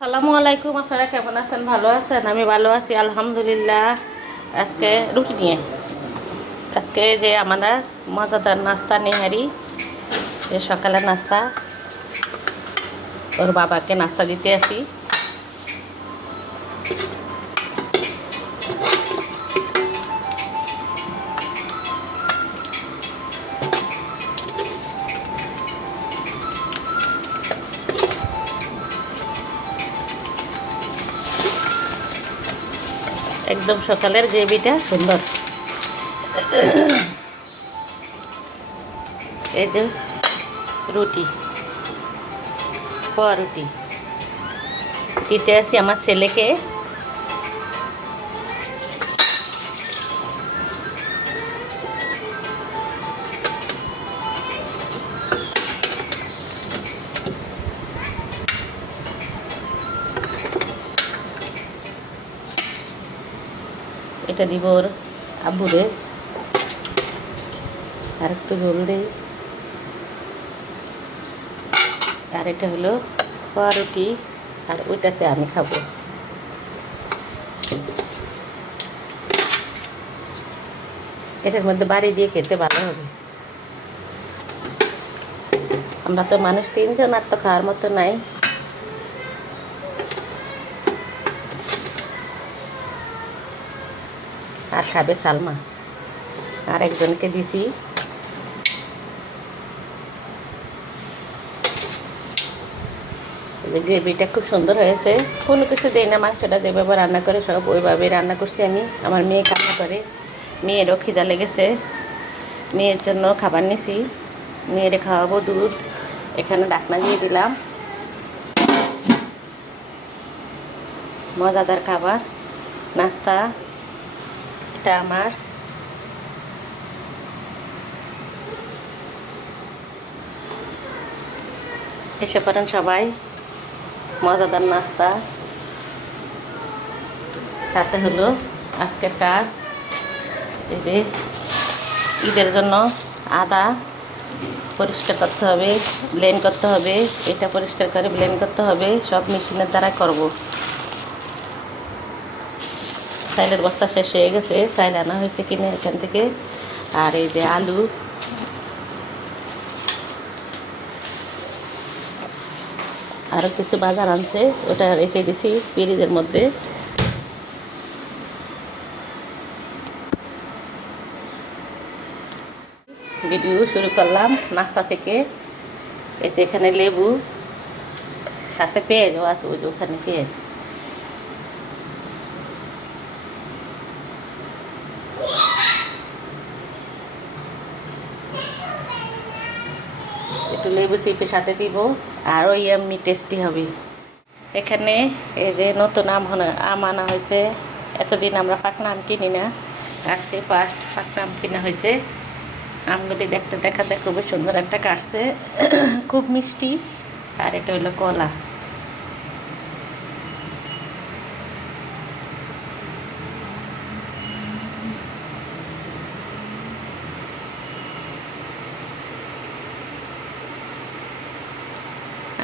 আসসালামু আলাইকুম। আপনারা কেমন আছেন? ভালো আছেন? আমি ভালো আছি আলহামদুলিল্লাহ। আজকে রুটি নিয়ে আজকে যে আমাদের মজাদার নাস্তা নেহারি, যে সকালের নাস্তা, ওর বাবাকে নাস্তা দিতে আসি। একদম সকালের গ্রেভিটা সুন্দর। এই যে রুটি, রুটি দিতে আসি আমার ছেলেকে। এটা দিব ওর আব্বুরে, আর একটু ঝোল দিই। আর এটা হলো রুটি, আর ওইটাতে আমি খাবো। এটার মধ্যে বাড়ি দিয়ে খেতে ভালো হবে। আমরা তো মানুষ তিনজন, আর তো খাওয়ার মতো নাই। আর খাবে সালমা, আর একজনকে দিছি। যে গ্রেভিটা খুব সুন্দর হয়েছে, কোনো কিছু দেই না। মাংসটা যেভাবে রান্না করে সব ওইভাবেই রান্না করছি আমি। আমার মেয়ে কান্না করে, মেয়েরও খিদা লেগেছে, মেয়ের জন্য খাবার নিছি। মেয়েরে খাওয়াবো দুধ। এখানে ঢাকনা দিয়ে দিলাম। মজাদার খাবার নাস্তা এটা আমার। এসে পারেন সবাই, মজাদার নাস্তা। সাথে হলো আজকের কাজ, এই যে ঈদের জন্য আদা পরিষ্কার করতে হবে, ব্লেন্ড করতে হবে। এটা পরিষ্কার করে ব্লেন্ড করতে হবে, সব মেশিনের দ্বারা করব। চাইলের বস্তা শেষ হয়ে গেছে, চাইল আনা হয়েছে কিনে এখান থেকে। আর এই যে আলু, আরও কিছু বাজার আনছে, ওটা রেখে দিছি ফ্রিজের মধ্যে। ভিডিও শুরু করলাম নাস্তা থেকে। এই যে এখানে লেবু, সাথে পেঁয়াজও আছে, ওই যে ওখানে পেঁয়াজ। একটু লেবু চিপে সাথে দিব, আরও ইয়াম্মি টেস্টি হবে। এখানে এই যে নতুন আম আনা হয়েছে। এতদিন আমরা পাকনা আম কিনি না, আজকে ফার্স্ট পাকনা আম কিনা হয়েছে। আমগুলি দেখতে দেখা যায় খুবই সুন্দর একটা কাটছে, খুব মিষ্টি। আর এটা হলো কলা।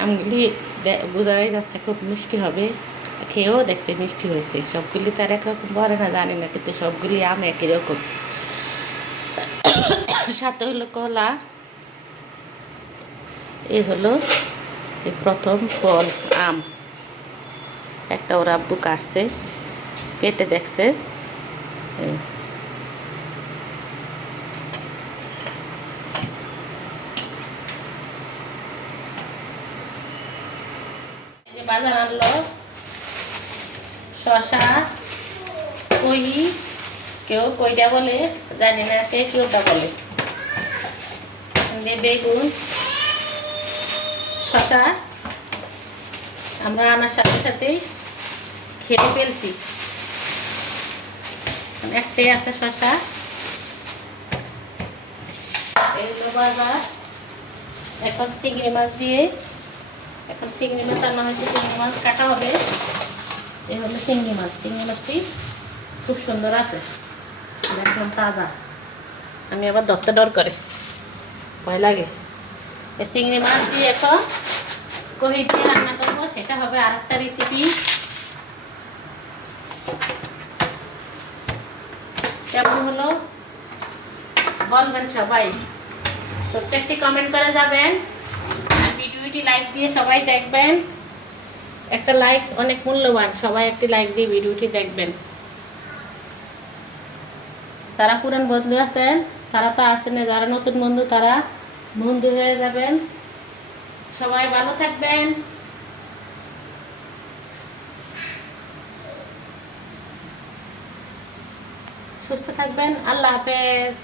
আমগুলি বোঝাই যাচ্ছে খুব মিষ্টি হবে। খেয়েও দেখছে মিষ্টি হয়েছে। সবগুলি তার একরকম করে না জানি না, কিন্তু সবগুলি আম একই রকম। সাথে হলো কলা। এ হলো এই প্রথম ফল আম। একটা ওর আব্বু কাটছে, কেটে দেখছে। বাজার আনলো শসা, কই, কেউ কইটা বলে জানি না, কেউটা বলে। বেগুন, শসা আমরা আনার সাথে সাথেই খেতে ফেলছি। একটাই আছে শসা। এগুলো বাজার। এখন চিংড়ি মাছ দিয়ে, এখন চিংড়ি মাছ আনা হয়েছে, চিংড়ি মাছ কাটা হবে। এই হলো চিংড়ি মাছ। চিংড়ি মাছটি খুব সুন্দর আছে, একদম তাজা। আমি আবার ধরতে ডর করে, ভয় লাগে। এই চিংড়ি মাছ দিয়ে এখন কহি দিয়ে রান্না করবো। সেটা হবে আরেকটা রেসিপি। কেমন হলো বলবেন সবাই, ছোট্ট একটি কমেন্ট করে যাবেন, আর ভিডিওটি লাইক দিয়ে সবাই দেখবেন। একটা লাইক অনেক মূল্যবান, সবাই একটি লাইক দিয়ে ভিডিওটি দেখবেন। যারা পুরান বন্ধু আছেন তারা তো আছেন, যারা নতুন বন্ধু তারা বন্ধু হয়ে যাবেন। সবাই ভালো থাকবেন, সুস্থ থাকবেন। আল্লাহ হাফেজ।